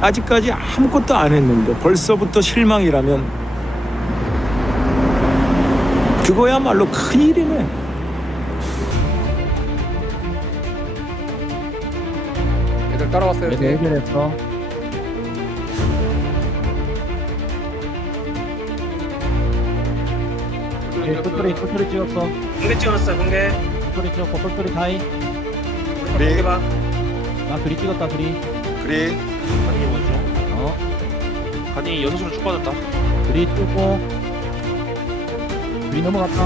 아직까지 아무것도 안 했는데 벌써부터 실망이라면 그거야말로 큰일이네. 애들 따라왔어요. 네, 이제. 해결했어. 네, 똘똘이, 똘똘이 찍었어. 공개 찍었어 공개 똘똘이 찍었고, 똘똘이 다이. 우리 공개 봐 나 그리 찍었다, 그리. 그리 가닝이 먼저. 어, 여섯으로 쭉 빠졌다. 그리 찍고. 그리 넘어갔다.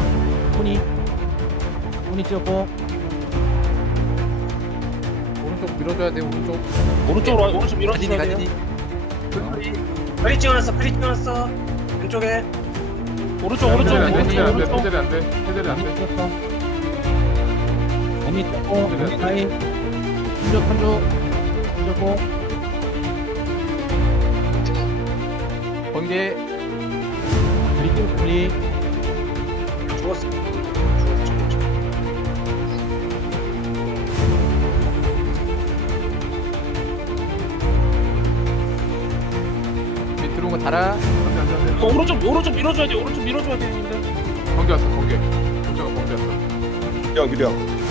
훈이. 훈이 찍었고. 오른쪽 밀어줘야 돼. 오른쪽. 오른쪽으로 와, 오른쪽 밀어주셔야 돼요. 가진이. 프리 찍어놨어 프리 찍어놨어 왼쪽에 오른쪽 오른쪽 안 돼, 오른쪽 안 돼, 오른쪽. 해제리 안 돼. 해제리 안 훈이 돼. 찍었어. 언니 찍고, 언니 다이. 한조, 한조. 찍었고. 번개. 그리 찍었고, 그리. 죽었어 죽었어 죽었어 밑 들어온 거 달아. 안돼 안돼 안돼. 어, 오른쪽 오른쪽 밀어줘야 돼. 오른쪽 밀어줘야 돼. 근데. 번개 왔어. 번개. 번개가 번개 왔어. 기령 기령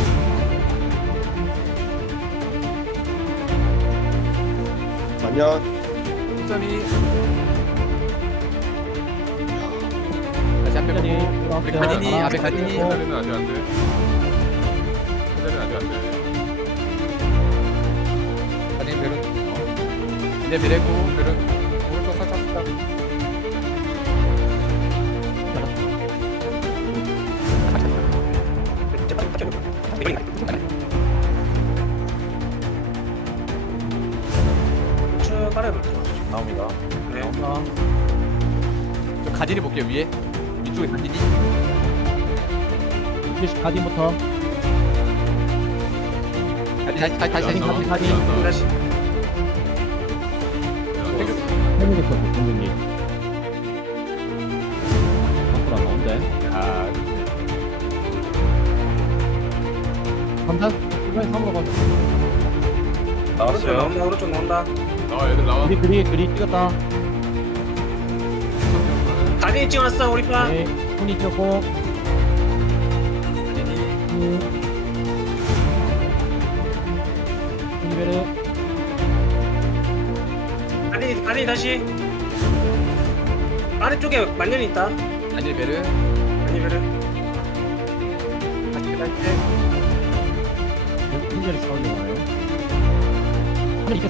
안녕 숫삼이. 가진이 하나, 앞에 가진이. 찍었고. 해제리는 아직 안 돼. 해제리는 아직 안 돼. 가진이 베른. 어. 이제 베레고 베른. 오른쪽 살짝 살짝. 쭉 깔아볼게요 나옵니다. 네 나온다. 저 가진이 볼게요 위에. 위쪽에 가진이. 이제 가딘부터. 가진 다시 다시 다시 다시. 가진, 가진. 다시 해밀리터 공격이 밖으로 안 나온대 아. 간다? 이번에 3으로 가자 나왔어요. 오른쪽 나온다 나와 얘들 나와. 그리 그리 그리 찍었다 가진이 찍어놨어 우리 파 네 손이 가진이. 음. 손이베르 가진이 다시 아래쪽에 만년이 있다 가진이 베르. 아니면은 다시 다시. hin지를 싸우려고 하네요 하늘 이렇게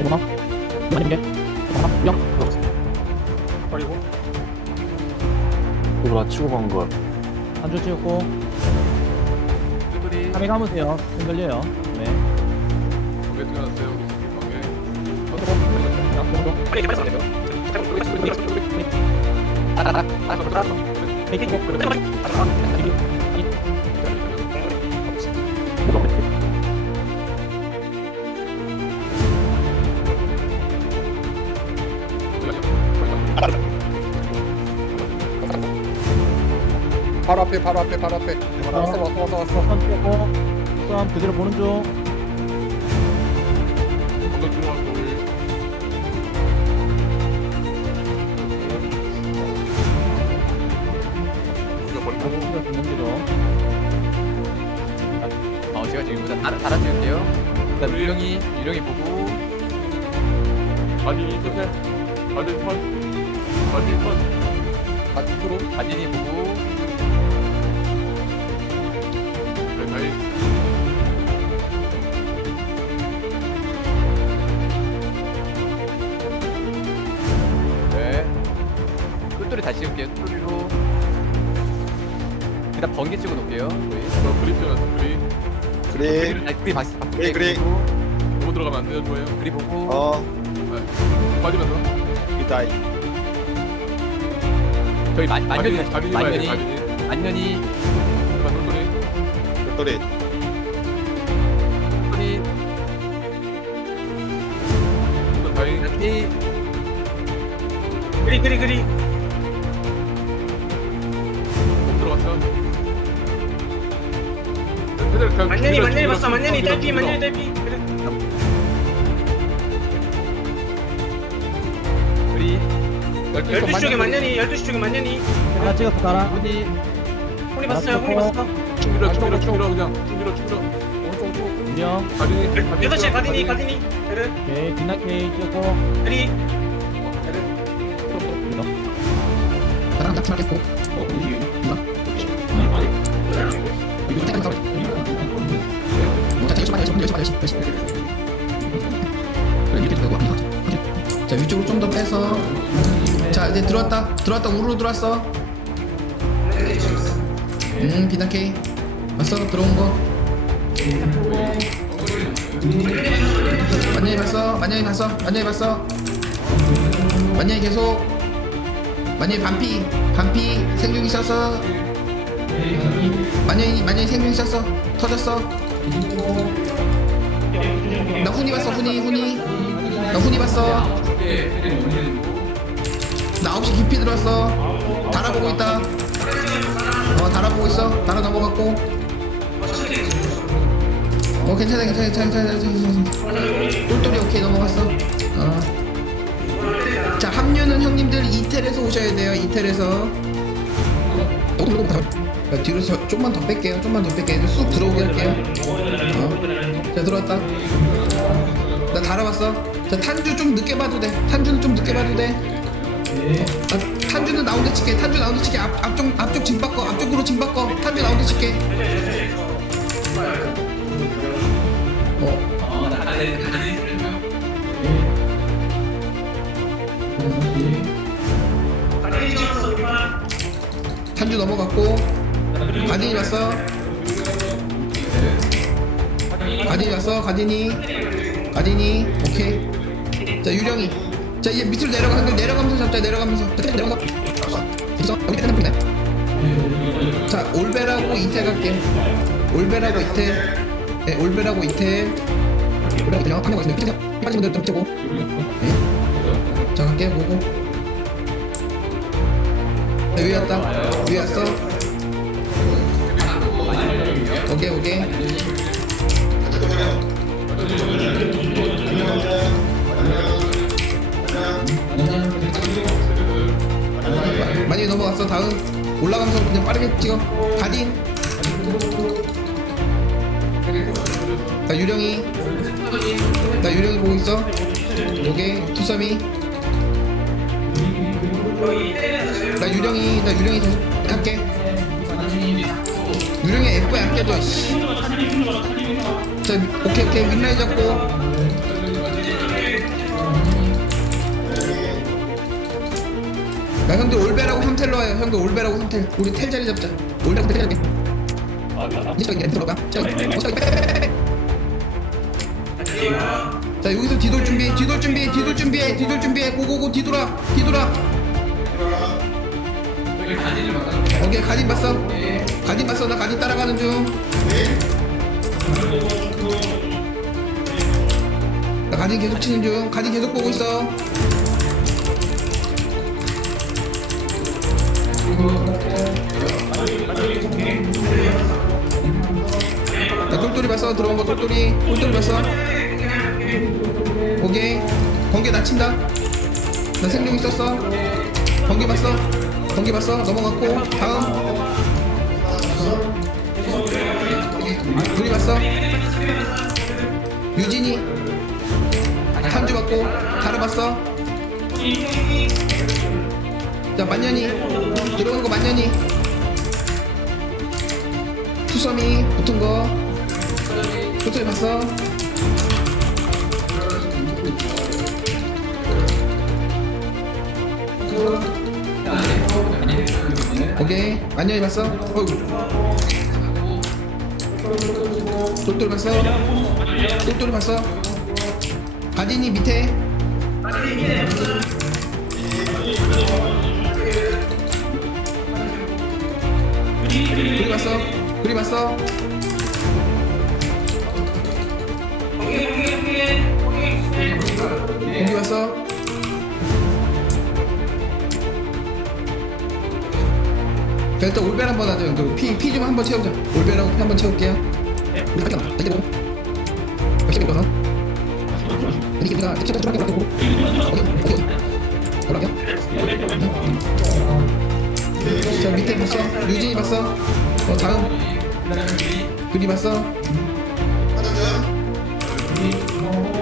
대범아 많이 보게 대범아 영 버리고 이거 치고 간 거야. 한줄 찍었고 뚜뚜리. 카메 감으세요 손 걸려요 네 번개 찍어놨어요 우리 새끼 번개. 빨리 빨리 빨리 바로 앞에 바로 앞에 바로 앞에. 왔어 왔어 왔어 왔어. 손 찍고 싸움 그대로 보는 중 우리. 버리고. 어 제가 지금 일단 달아 달아 찍을게요. 일단 유령이 유령이 보고. 아니 끝에 아니 펀 아니 펀 가진 프로 가진이 보고. 뚜뚜리로. 일단 번개 찍어 놓을게요. 저희. 저 그리 뛰어났어 그리 그리 아니, 그리 다시 그리, 그리. 너무 들어가면 안 돼요 좋아요? 그리 보고. 어. 빠지면서. 기다이. 저희 만 만년이 다시 가진이 봐야 돼 만년이. 가진이 만년이. 똘똘이 뚜뚜리. 또 다이 그리 그리 그리 그대로 그냥 만년이 만년이 봤어 만년이. 딸피. 만년이 딸피. 그래. 우리 12시 쪽에 만년이 12시 쪽에 만년이. 하나 찍었어 달아 어디 혼이 봤어요? 혼이 봤어? 쭉 밀어 쭉 밀어 쭉 밀어 그냥 쭉 밀어 쭉 밀어 유령 가디니 가디니 8시에 가디니 가디니 그래. 오케이 빛나케이 찍었고. 그리 나랑 같이 말겠고 자 위쪽으로 좀 더 빼서. 자 이제 들어왔다. 들어왔다. 우르르 들어왔어. 음 비단케이. 왔어? 들어온 거? 만년히 봤어? 만년히 봤어? 만년히 봤어? 만년히 계속. 만약에 반피. 반피 생명 있었어. 만약에 만약에 생명 있었어. 터졌어. 나 훈이 봤어 훈이 훈이. 나 훈이 봤어 나 9시 깊이 들어왔어? 달아보고 있다. 어 달아보고 있어? 달아 넘어갔고. 어 괜찮아 괜찮아 괜찮아 괜찮아 괜찮아 똘똘이 오케이 넘어갔어. 어. 자 합류는 형님들 이텔에서 오셔야 돼요 이텔에서. 야, 뒤로 서, 좀만 더 뺄게요 좀만 더 뺄게요. 쑥 들어오게 할게요. 어. 자 들어왔다 나 달아봤어? 자 탄주 좀 늦게 봐도 돼. 탄주는 좀 늦게 봐도 돼. 어, 아, 탄주는 나온데 칠게. 탄주 나온데 칠게. 앞, 앞쪽 앞쪽 짐 바꿔. 앞쪽으로 짐 바꿔. 탄주 나온데 칠게. 어. 탄주 넘어갔고. 가딘이 왔어. 가딘이 왔어. 가딘이 가딘이 오케이. 자 유령이. 자 이제 밑으로 내려가 형들 내려가면서 잡자 내려가면서. 자, 내려가서 있어 여기 핸드폰네. 자 올베라고 이태 갈게. 올베라고 이태. 네 올베라고 이태. 올베라고 이태 한명 피자. 빠진 분들 좀 떼고. 네. 자 갈게. 보고. 네, 위에 왔다. 위에 왔어. 오케이 오케이 많이 넘어갔어. 다음 올라가면서 그냥 빠르게 찍어. 가딘 나 유령이. 나 유령이 보고 있어. 오케이. 투썸이. 나 유령이 나 유령이 할게 유령이 F에 안 깨져 씨. 자 오케이 오케이. 윈라인 잡고. 나 형들 올베라고 3텔로 와요. 형들 올베라고 3텔. 우리 텔 자리 잡자. 올베라고 텔 자리 저기 들어가 저기. 자 여기서 뒤돌 준비 뒤돌 준비 뒤돌 준비해 뒤돌 준비해 고고고 뒤돌아 뒤돌아 오케이 가딘 봤어? 가딘 봤어? 나 가딘 따라가는 중. 나 가딘 계속 치는 중. 가딘 계속 보고 있어. 나 똘똘이 봤어? 들어온 거 똘똘이? 똘똘이 봤어? 오케이. 번개 낮친다. 나 생명 있었어. 번개 봤어 번개 봤어 넘어갔고 다음. 둘이 봤어 유진이 탄주 받고 다르 봤어. 자 만년이. 들어간 거 만년이. 투섬이 붙은 거. 투섬이 봤어 오케이. 만년이 봤어 어이구 똘똘 봤어 똘똘 봤어? 가딘이 밑에. 그리 봤어? 그리 봤어? 공기 봤어 일단 올벨 한번 하자 형들 피피 좀 한번 채우자 올벨하고 피 한번 채울게요. 우리 갈게 나와 갈게 보고. 열심히 들어서. 우리 우리가 캡처 좀 할게 보고. 오케이. 오케이. 뭐라고요? 자 밑에 봤어 유진이 봤어? 어 다음. 그리 봤어?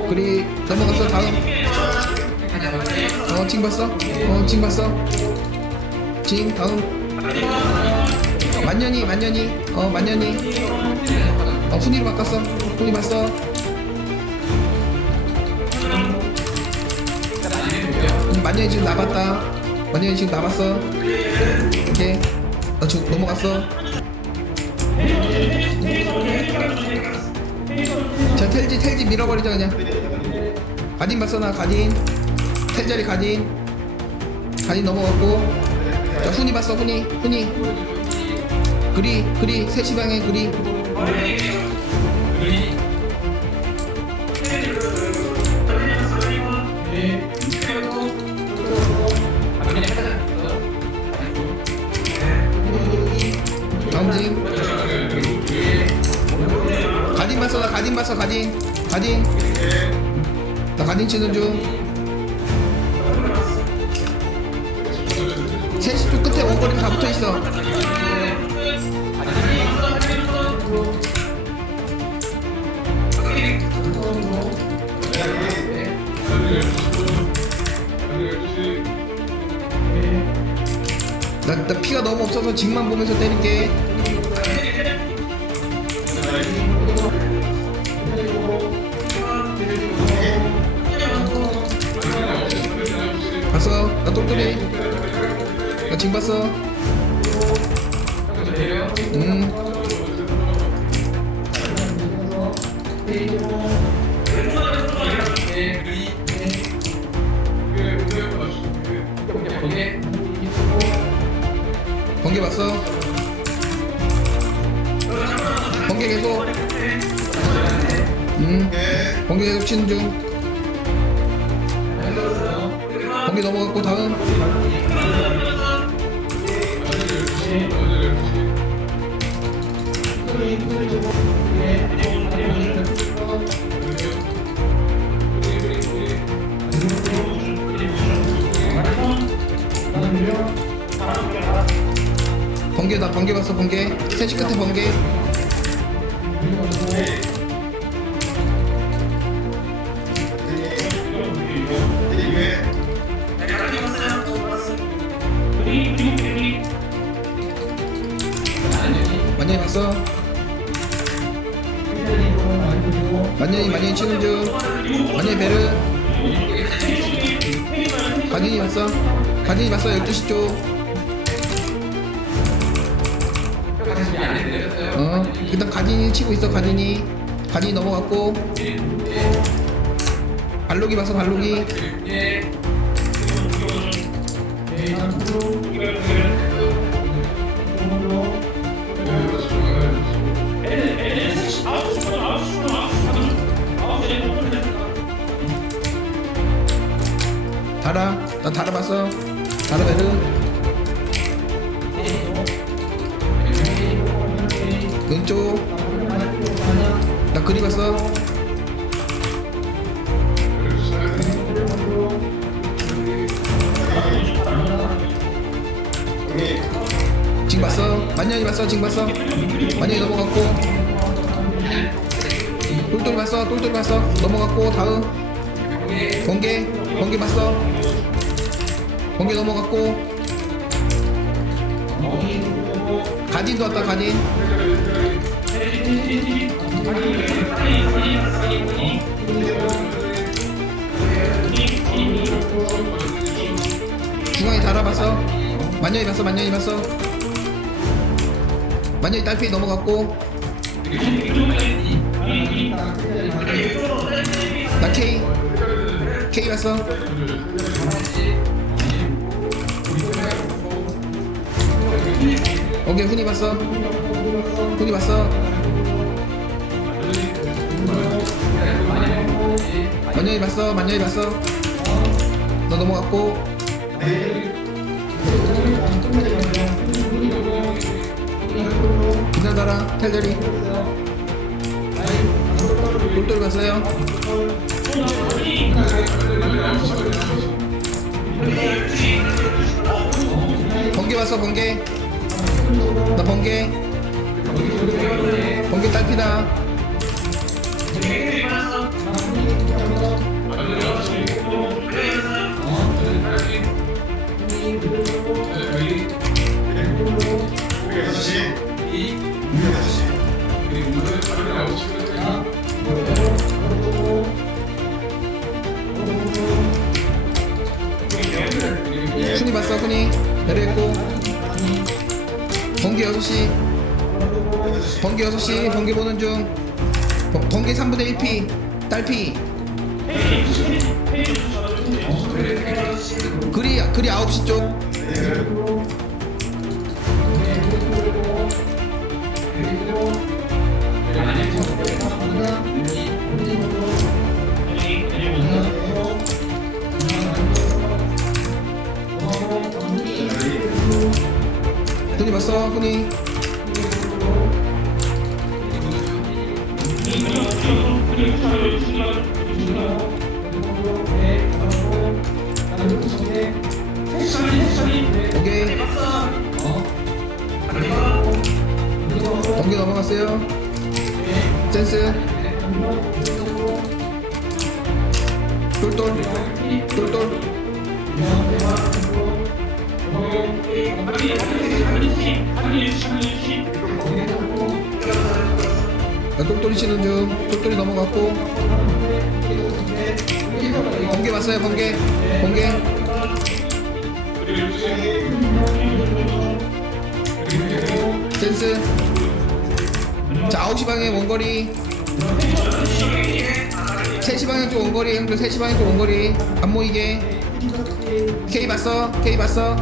그리 넘어갔어? 다음. 어 징 봤어? 어 징 봤어? 징 다음 만년이 만년이. 어 만년이. 어 훈이로 바꿨어. 훈이 봤어. 음, 만년이 지금 나봤다. 만년이 지금 나봤어. 오케이. 나 지금 넘어갔어. 자 텔지 텔지 밀어버리자 그냥. 가딘 봤어 나 가딘. 텔자리 가딘. 가딘 넘어갔고 자 훈이 봤어 훈이? 훈이? 그리 그리 세 시방에 그리. 다음 징 가딘 봤어 나 가딘 봤어 가딘. 가딘. 나 가딘 치는 중 원거리 다 붙어 있어. 나, 나 피가 너무 없어서 직만 보면서 때릴게. 봤어? 나 똘똘이 나 지금 봤어? 음 번개 봤어? 번개 계속? 음 번개 계속 치는 중. 번개 넘어갔고 다음 끝에 번개 넘어갔고. 발록이 봐서 발록이 달아. 나 달아 봤어. 달아 베르 왼쪽 나 그리 봤어. 지금 봤어? 만년이 봤어? 지금 봤어? 만년이 넘어갔고. 똘똘이 봤어? 똘똘이 봤어? 넘어갔고 다음. 번개? 번개 봤어? 번개 넘어갔고. 가딘도 왔다 가딘 중앙에 달아봤어 만년이 봤어 만년이 봤어. 만년이 딸피 넘어갔고. 나 K. K 봤어. 오케이 훈이 봤어. 훈이 봤어 만년이 봤어 만년이 봤어? 너 넘어갔고. 기다려라 텔들이 똘똘이 봤어요. 번개 봤어 번개. 나 번개. 번개 딸피다 훈이 봤어 훈이 내려있고. 번개 6시. 번개 6시 번개 보는 중 번- 번개 3분의 1피 딸피. 그리 그리 9시 쪽. 훈이 봤어 훈이 치는 중 똘똘이 넘어갔고. 번개 왔어요 번개? 번개? 센스. 자 9시 방향 원거리. 3시 방향 쪽 원거리 형들 3시 방향 쪽 원거리. 안 모이게. K 봤어? K 봤어?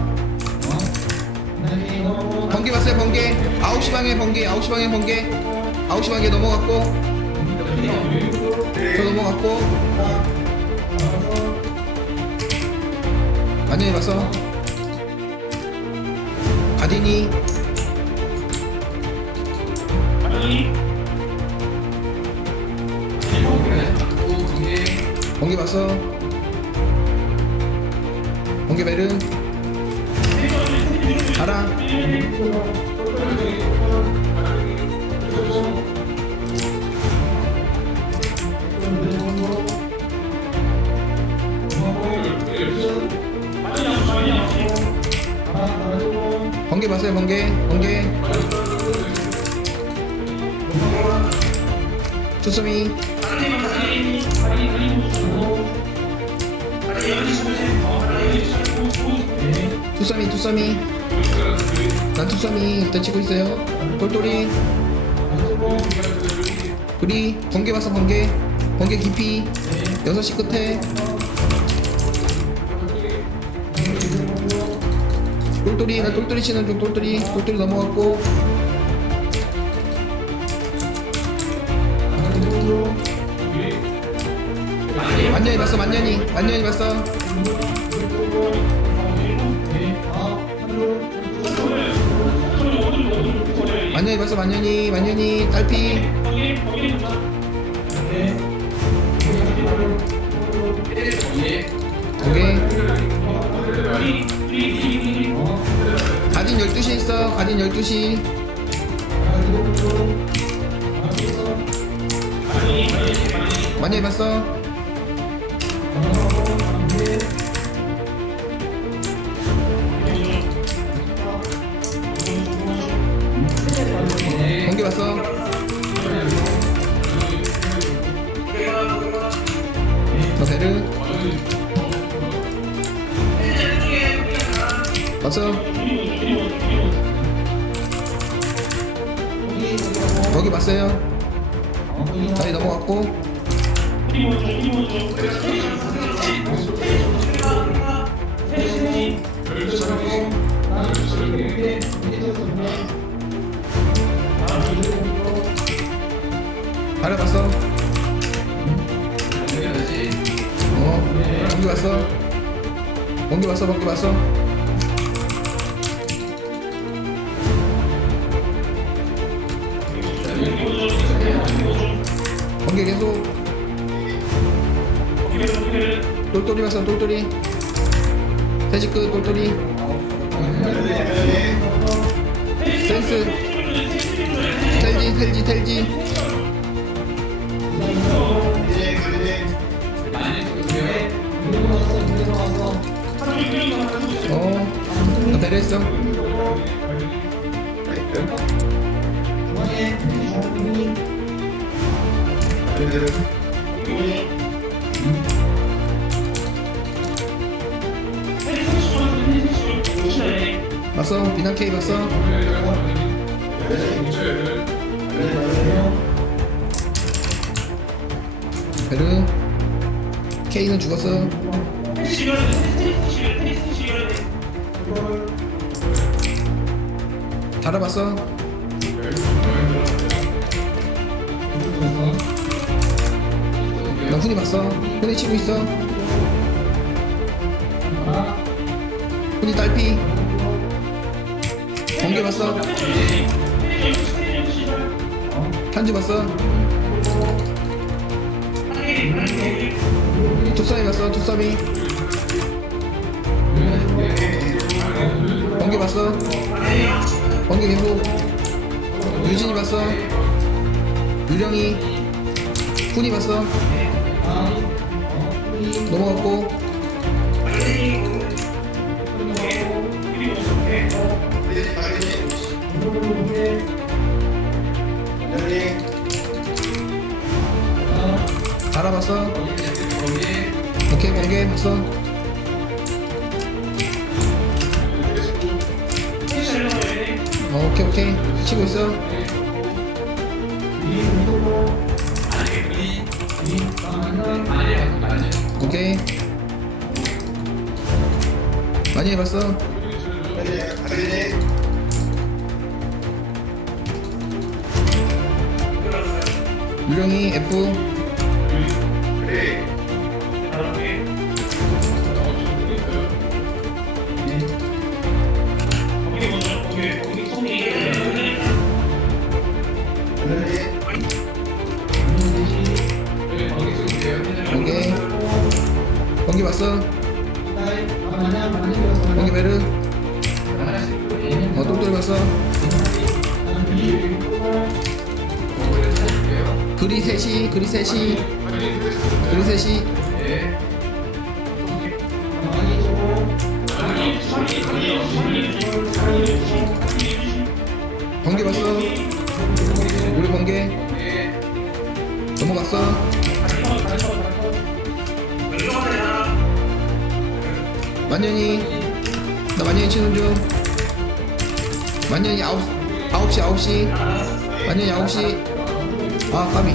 번개 봤어요 번개? 9시 방에 번개 9시 방에 번개 9시 방에 넘어갔고. 저 넘어갔고. 안녕히 봤어 가디니. 번개 봤어. 번개 베르 가라 번개 봤어요 번개? 번개? 투수미? 투수미 투수미 난 투수미 일단 치고 있어요. 똘똘이 우리 번개 봤어 번개 번개 깊이 6시 끝에. 똘똘이 나 똘똘이 치는 중 똘똘이 똘똘이 넘어갔고. 만년이 봤어 만년이. 만년이 봤어 만년이 봤어 만년이 만년이 딸피. 오케이. 가딘 12시 있어 가딘 12시. 많이 해봤어 계속. 똘똘이 봤어 똘똘이. 돼지 끝 똘똘이. 센스. 텔지 텔지 텔지. 어, 나 배려했어. 봤어? 비난 K 봤어? 베르 K는 죽었어. 달아봤어? 나 훈이 봤어? 훈이 치고 있어? 훈이 딸피? 번개 봤어? 탄지 봤어? 투썸이 봤어? 투썸이? 번개 봤어? 번개 계속 유진이 봤어? 유령이 훈이 봤어? 셋이. 그리 셋이 그리 셋이. 번개 봤어? 우리 번개? 넘어갔어? 만년이 나 만년이 치는 중. 만년이 아홉 아홉 시 아홉 시. 만년이 아홉 시아 까비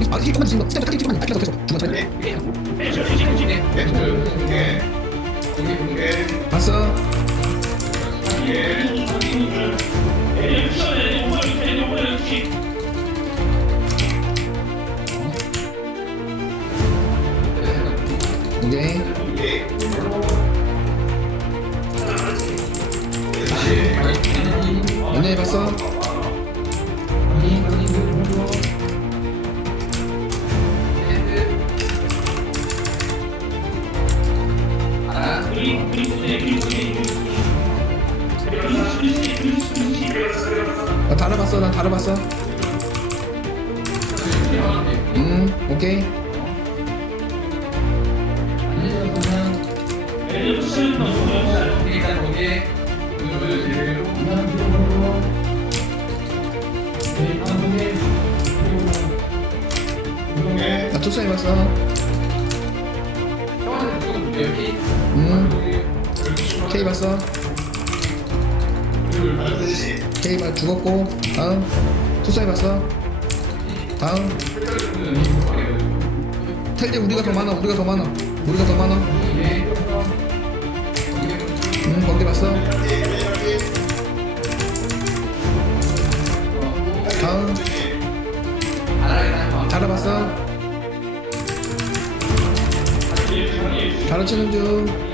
우리 아 이거 지금 스텝 같은 거 계속 계속 중간 중간에. 봤어? 오케이 연애 해봤어? 오케이. 나 투수 해봤어. 음 K 봤어? K 봐 죽었고. 다음. 투수 해봤어? 다음 탈리 우리가 더 많아 우리가 더 많아. 우리가 더 많아. 응 거기 봤어? 다음. 잘해봤어? 가르치는 중.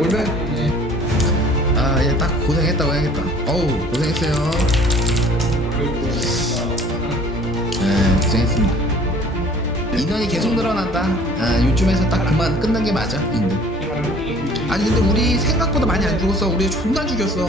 올면 아 얘 딱 고생했다고 해야겠다. 어우 고생했어요. 네 고생했습니다. 인원이 계속 늘어난다. 아 요즘에서 딱 그만 끝난 게 맞아 근데 아니 근데 우리 생각보다 많이 안 죽었어. 우리 존나 죽였어